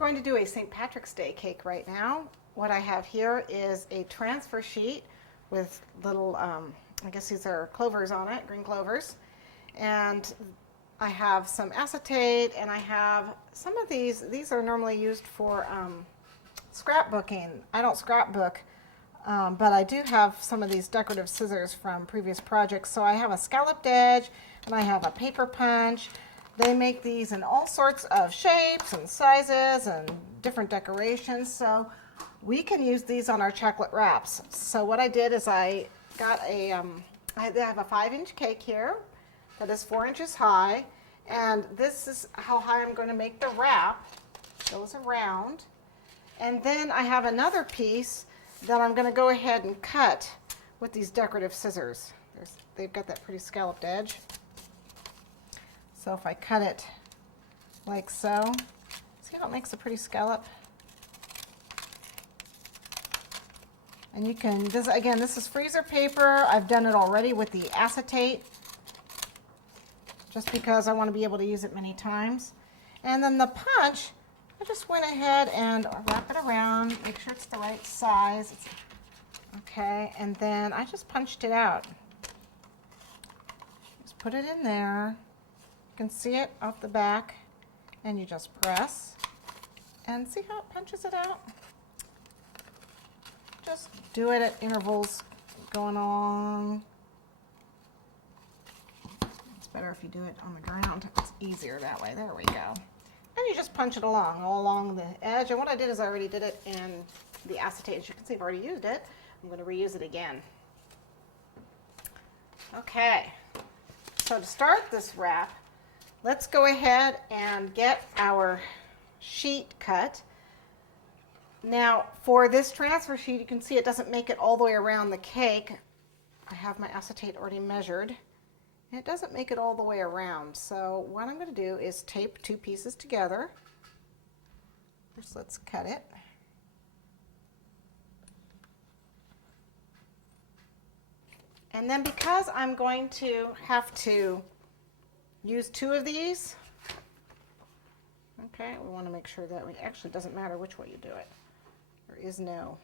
going to do a St. Patrick's Day cake right now. What I have here is a transfer sheet with little, I guess these are clovers on it, green clovers. And I have some acetate, and I have some of these. These are normally used for scrapbooking. I don't scrapbook, but I do have some of these decorative scissors from previous projects. So I have a scalloped edge, and I have a paper punch. They make these in all sorts of shapes and sizes and different decorations. So we can use these on our chocolate wraps. So what I did is I got a, I have a 5-inch cake here that is 4 inches high, and this is how high I'm going to make the wrap. Goes around, and then I have another piece that I'm going to go ahead and cut with these decorative scissors. They've got that pretty scalloped edge. So if I cut it like so, see how it makes a pretty scallop? And you can, this again, this is freezer paper. I've done it already with the acetate, just because I want to be able to use it many times. And then the punch, I just went ahead and wrap it around, make sure it's the right size. Okay, and then I just punched it out. Just put it in there. You can see it off the back, and you just press, and see how it punches it out? Just do it at intervals going along. Better if you do it on the ground. It's easier that way. There we go. And you just punch it along, all along the edge. And what I did is I already did it in the acetate. As you can see, I've already used it. I'm going to reuse it again. Okay. So to start this wrap, let's go ahead and get our sheet cut. Now, for this transfer sheet, you can see it doesn't make it all the way around the cake. I have my acetate already measured. It doesn't make it all the way around, so what I'm going to do is tape 2 pieces together. First, let's cut it. And then because I'm going to have to use 2 of these, okay, we want to make sure that it actually doesn't matter which way you do it. There is no.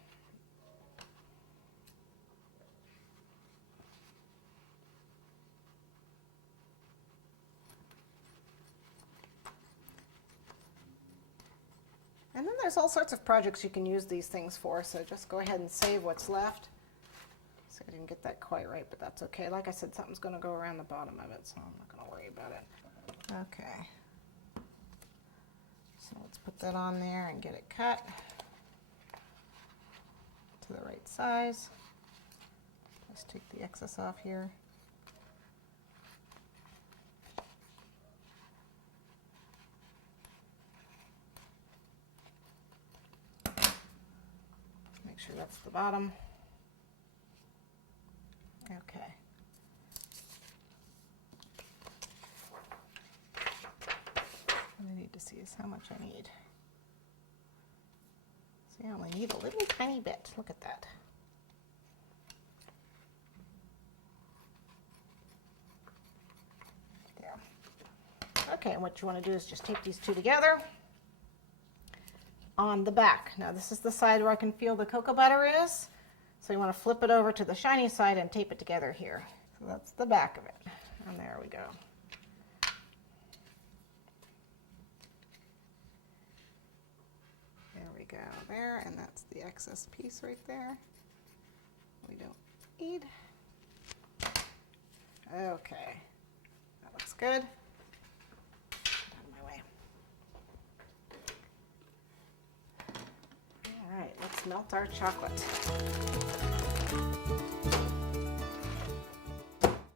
And then there's all sorts of projects you can use these things for, so just go ahead and save what's left. So I didn't get that quite right, but that's okay. Like I said, something's going to go around the bottom of it, so I'm not going to worry about it. Okay. So let's put that on there and get it cut to the right size. Let's take the excess off here. Make sure that's the bottom. Okay. What I need to see is how much I need. See, I only need a little tiny bit. Look at that. There. Okay, and what you want to do is just tape these 2 together on the back. Now this is the side where I can feel the cocoa butter is. So you want to flip it over to the shiny side and tape it together here. So that's the back of it. And there we go. There we go there, and that's the excess piece right there. We don't need. Okay, that looks good. Out of my way. All right, let's melt our chocolate.